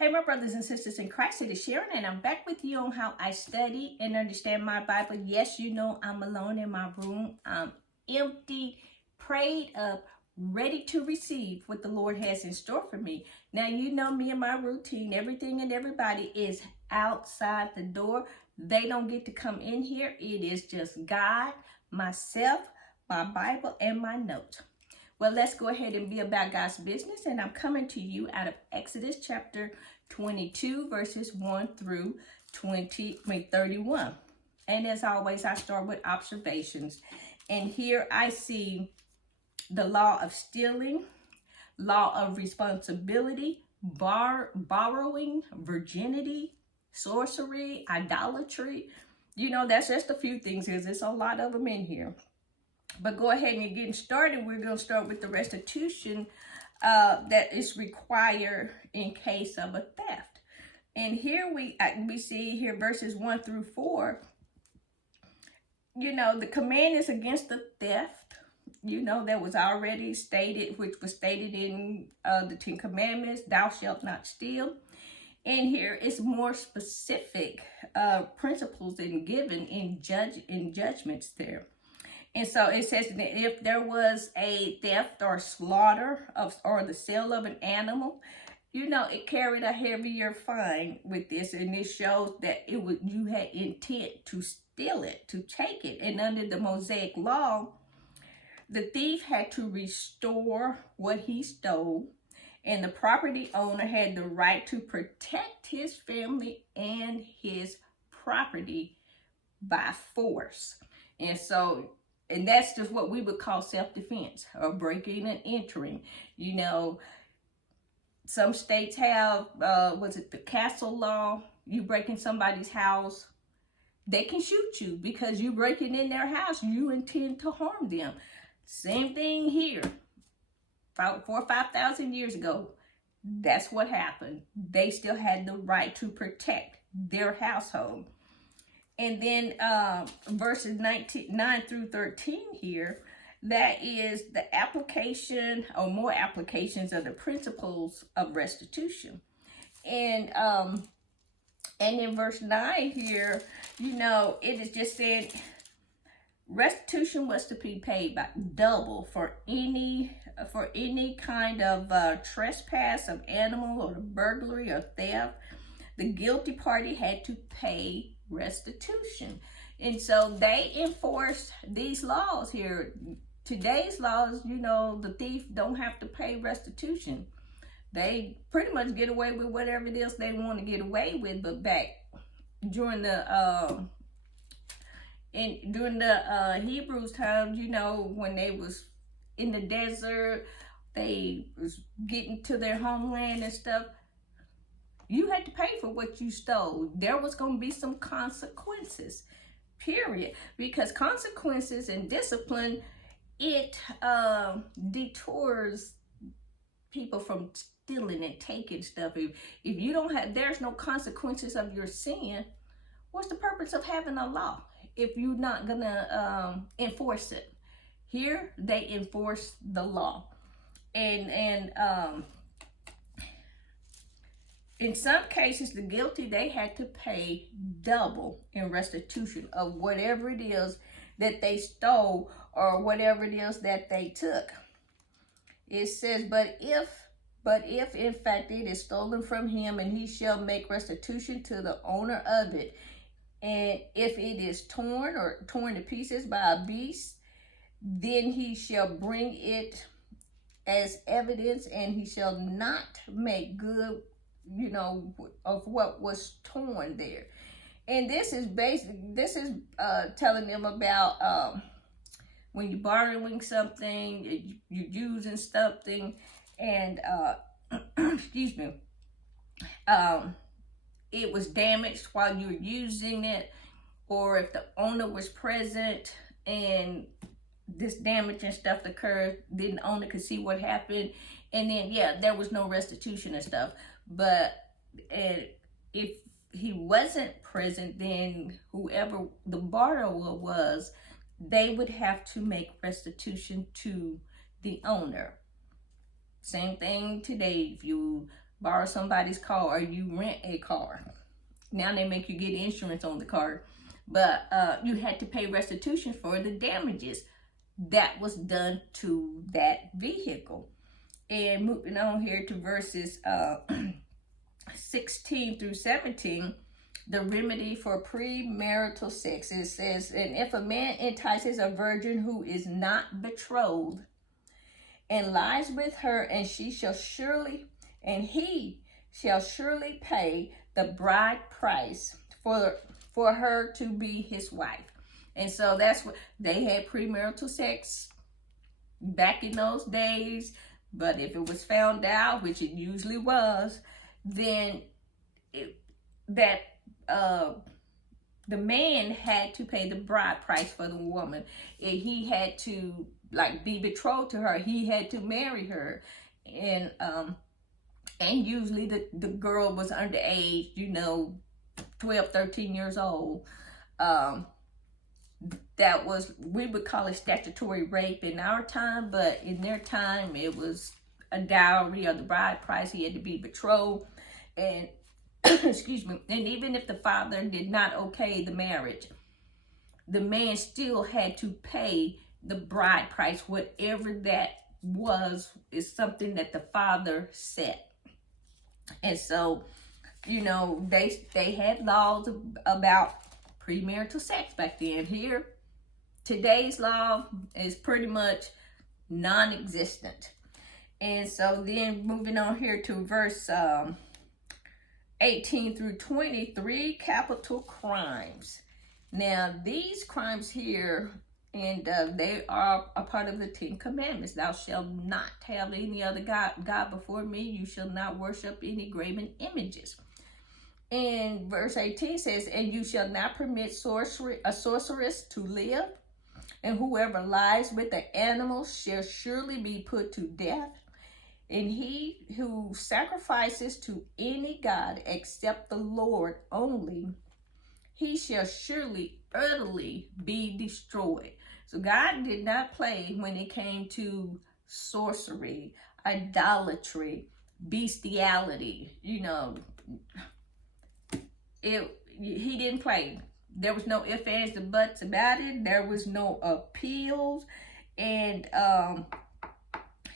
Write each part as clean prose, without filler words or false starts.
Hey, my brothers and sisters in Christ, it is Sharon, and I'm back with you on how I study and understand my Bible. Yes, you know I'm alone in my room. I'm empty, prayed up, ready to receive what the Lord has in store for me. Now, you know me and my routine. Everything and everybody is outside the door. They don't get to come in here. It is just God, myself, my Bible, and my notes. Well, let's go ahead and be about God's business. And I'm coming to you out of Exodus chapter 22, verses 1 through 31. And as always, I start with observations. And here I see the law of stealing, law of responsibility, borrowing, virginity, sorcery, idolatry. You know, that's just a few things. There's a lot of them in here. But go ahead and getting started. We're going to start with the restitution that is required in case of a theft. And here we see here verses 1 through 4. You know, the command is against the theft. You know, that was already stated, which was stated in the 10 Commandments, thou shalt not steal. And here is more specific principles and given in judgments there. And so it says that if there was a theft or slaughter or the sale of an animal, you know, it carried a heavier fine with this. And it shows that you had intent to steal it, to take it. And under the Mosaic law, the thief had to restore what he stole. And the property owner had the right to protect his family and his property by force. And that's just what we would call self-defense or breaking and entering. You know, some states have, the castle law? You break in somebody's house, they can shoot you because you breaking in their house. You intend to harm them. Same thing here. 4,000 or 5,000 years ago, that's what happened. They still had the right to protect their household. And then verses 9 through 13 here, that is the application or more applications of the principles of restitution. And in verse 9 here, you know, it is just said restitution was to be paid by double for any kind of trespass of animal or burglary or theft. The guilty party had to pay restitution. And so they enforced these laws here. Today's laws, you know, the thief don't have to pay restitution. They pretty much get away with whatever it is they want to get away with. But back during the Hebrews times, you know, when they was in the desert, they was getting to their homeland and stuff. You had to pay for what you stole. There was going to be some consequences, period. Because consequences and discipline, it detours people from stealing and taking stuff. If you don't have, there's no consequences of your sin, what's the purpose of having a law if you're not going to enforce it? Here, they enforce the law. And in some cases, the guilty, they had to pay double in restitution of whatever it is that they stole or whatever it is that they took. It says, but if in fact it is stolen from him, and he shall make restitution to the owner of it. And if it is torn to pieces by a beast, then he shall bring it as evidence, and he shall not make good, you know, of what was torn there. And this is telling them about when you're borrowing something, you're using something, and excuse me, it was damaged while you were using it, or if the owner was present and this damage and stuff occurred, then the owner could see what happened, and then there was no restitution and stuff. But if he wasn't present, then whoever the borrower was, they would have to make restitution to the owner. Same thing today. If you borrow somebody's car, or you rent a car. Now they make you get insurance on the car. But you had to pay restitution for the damages that was done to that vehicle. And moving on here to verses 16 through 17, the remedy for premarital sex. It says, and if a man entices a virgin who is not betrothed and lies with her, and he shall surely pay the bride price for her to be his wife. And so that's what they had, premarital sex back in those days. But if it was found out, which it usually was, then the man had to pay the bride price for the woman. He had to be betrothed to her. He had to marry her, and usually the girl was underage, 12, 13 years old. That was, we would call it statutory rape in our time, but in their time it was a dowry or the bride price. He had to be betrothed, and excuse me, and even if the father did not okay the marriage, the man still had to pay the bride price. Whatever that was is something that the father set. And so, they had laws about premarital sex back then. Here, today's law is pretty much non-existent. And so then moving on here to verse 18 through 23, capital crimes. Now, these crimes here, and they are a part of the 10 Commandments. Thou shalt not have any other God before me. You shall not worship any graven images. And verse 18 says, and you shall not permit a sorceress to live, and whoever lies with the animal shall surely be put to death. And he who sacrifices to any god except the Lord only, he shall surely utterly be destroyed. So God did not play when it came to sorcery, idolatry, bestiality. He didn't play. There was no ifs, ands, and buts about it. There was no appeals. And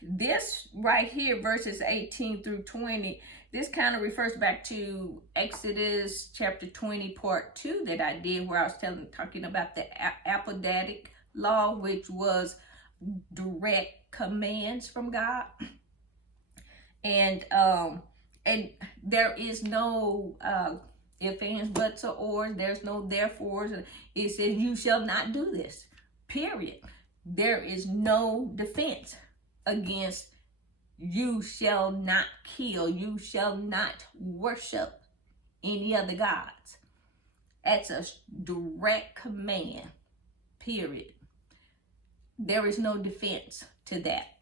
this right here, verses 18 through 20, this kind of refers back to Exodus chapter 20, part 2 that I did, where I was talking about the apodictic law, which was direct commands from God. And there is no ifs, ands, buts, or ors. There's no therefores. It says you shall not do this, period. There is no defense against you shall not kill, you shall not worship any other gods. That's a direct command, period. There is no defense to that.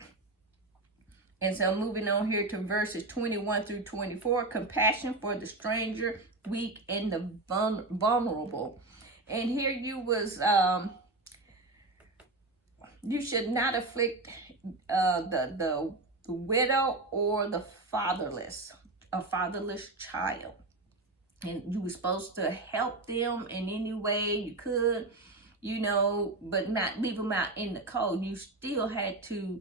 And so moving on here to verses 21 through 24, compassion for the stranger, weak, and the vulnerable. And here you should not afflict the widow or the fatherless, a fatherless child. And you were supposed to help them in any way you could, but not leave them out in the cold. You still had to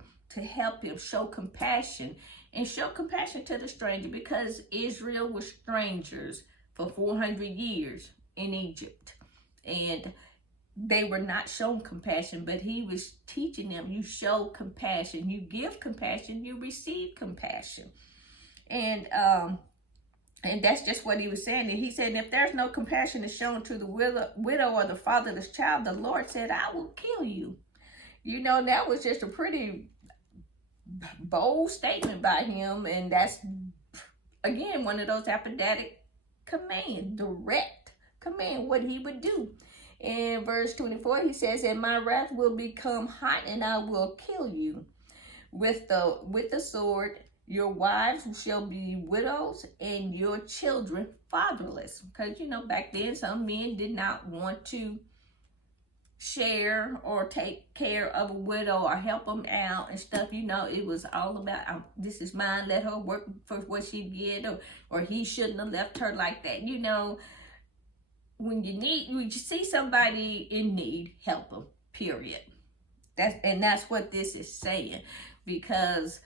help him, show compassion, and show compassion to the stranger, because Israel was strangers for 400 years in Egypt. And they were not shown compassion, but he was teaching them, you show compassion, you give compassion, you receive compassion. And that's just what he was saying. And he said, if there's no compassion is shown to the widow or the fatherless child, the Lord said, I will kill you. That was just a pretty bold statement by him. And that's, again, one of those apodictic commands, direct command, what he would do. In verse 24, he says, and my wrath will become hot, and I will kill you with the sword. Your wives shall be widows, and your children fatherless. Because, back then, some men did not want to share or take care of a widow or help them out and stuff. You know, it was all about, this is mine, let her work for what she get, or he shouldn't have left her like that. You know, when you see somebody in need, help them, period. That's what this is saying, because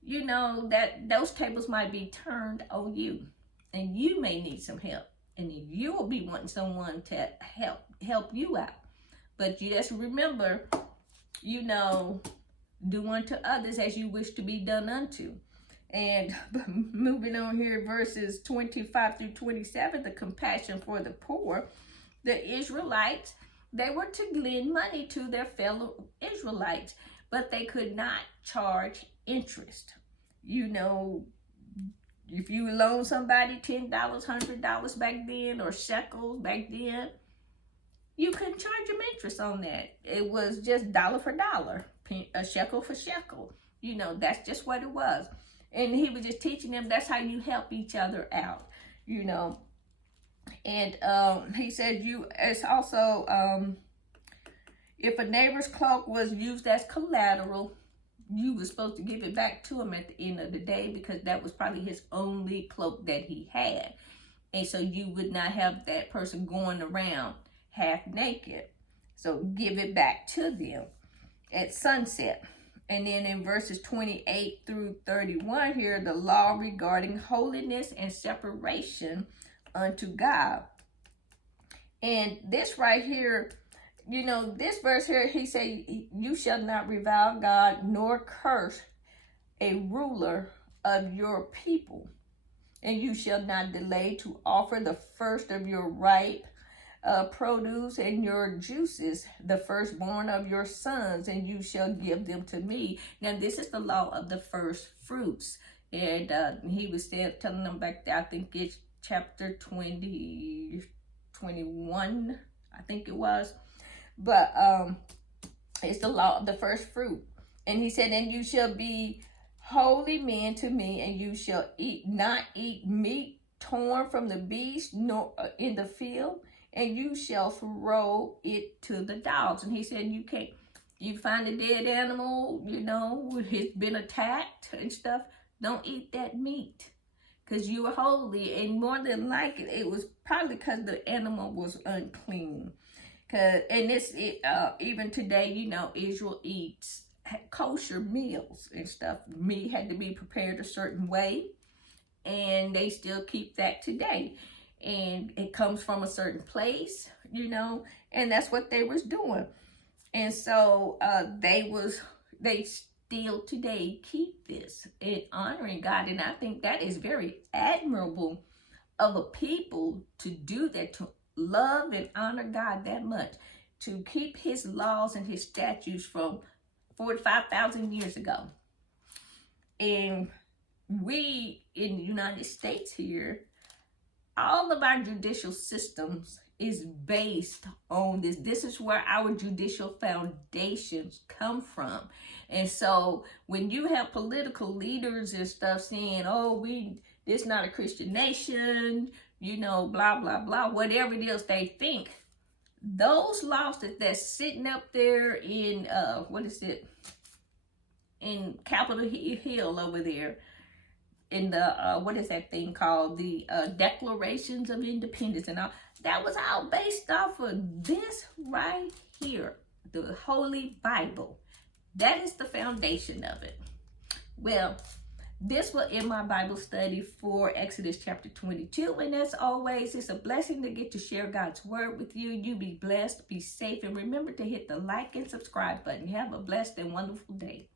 you know that those tables might be turned on you, and you may need some help, and you will be wanting someone to help you out. But you just remember, you know, do unto others as you wish to be done unto. And moving on here, verses 25 through 27, the compassion for the poor. The Israelites, they were to lend money to their fellow Israelites, but they could not charge interest. You know, if you loan somebody $10, $100 back then, or shekels back then, you couldn't charge them interest on that. It was just dollar for dollar, a shekel for shekel. You know, that's just what it was. And he was just teaching them that's how you help each other out, you know. And he said, it's also, if a neighbor's cloak was used as collateral, you were supposed to give it back to him at the end of the day, because that was probably his only cloak that he had. And so you would not have that person going around half naked. So give it back to them at sunset. And then in verses 28 through 31 here, the law regarding holiness and separation unto God. And this right here, you know, this verse here, he said, you shall not revile God nor curse a ruler of your people. And you shall not delay to offer the first of your ripe produce and your juices, the firstborn of your sons, and you shall give them to me. Now, this is the law of the first fruits. And he was telling them back there, I think it's chapter 21, I think it was. But it's the law of the first fruit. And he said, and you shall be holy men to me, and you shall not eat meat torn from the beast nor in the field, and you shall throw it to the dogs. And he said, you find a dead animal, you know, it's been attacked and stuff, don't eat that meat, because you are holy. And more than likely, it was probably because the animal was unclean. Even today, you know, Israel eats kosher meals and stuff. Meat had to be prepared a certain way, and they still keep that today. And it comes from a certain place, you know, and that's what they was doing. And so they still today keep this in honoring God. And I think that is very admirable of a people to do that, to love and honor God that much, to keep his laws and his statutes from 45,000 years ago. And we in the United States here, all of our judicial systems is based on this. This is where our judicial foundations come from. And so when you have political leaders and stuff saying, oh, this not a Christian nation, you know, blah, blah, blah, whatever it is they think, those laws that's sitting up there in, in Capitol Hill over there, in the, what is that thing called? The Declarations of Independence and all. That was all based off of this right here, the Holy Bible. That is the foundation of it. Well, this will end my Bible study for Exodus chapter 22. And as always, it's a blessing to get to share God's word with you. You be blessed, be safe, and remember to hit the like and subscribe button. Have a blessed and wonderful day.